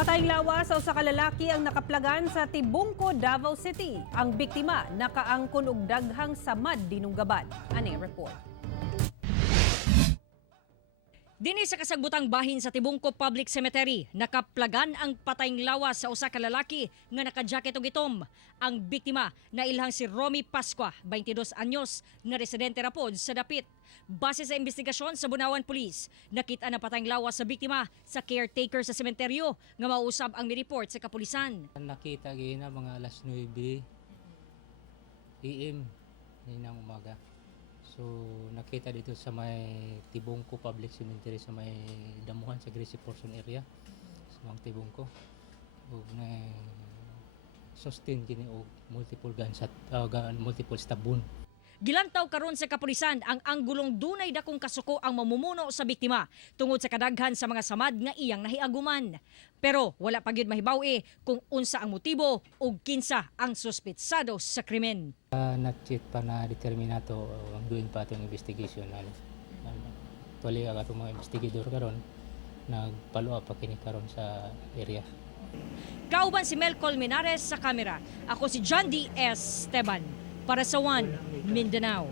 Patayng lawas sa usa ka lalaki ang nakaplagan sa Tibungco, Davao City. Ang biktima nakaangkon og daghang samad dinunggaban. Ani report. Dinhi sa kasagbutang bahin sa Tibungco Public Cemetery, nakaplagan ang patayng lawas sa usa ka lalaki nga naka-jacket og itom. Ang biktima nailhang si Romy Pascua, 22 anyos, nga residente ra pod sa dapit. Base sa investigasyon sa Bunawan Police, nakita na patayng lawas sa biktima sa caretaker sa sementeryo nga mausab ang mi-report sa kapulisan. Nakita gina mga alas 9 AM ng umaga. So nakita dito sa may Tibungco Public Cemetery sa may damuhan sa Gracie Portion area sa mga Tibungco. Ug na sustain kini og multiple gunshot, multiple stab wound. Gilantaw karon sa kapulisan ang anggulong dunay dakong kasuko ang mamumuno sa biktima tungod sa kadaghan sa mga samad nga iyang nahiaguman. Pero wala pa gyud mahibaw kung unsa ang motibo ug kinsa ang suspetsado sa krimen. Not yet pa na determinato ang doing pa itong investigation. Tuwali ka itong mga investigador karon nagpalo pa kini karon sa area. Kauban si Mel Colmenares sa kamera. Ako si John D. Esteban para sa One Mindanao.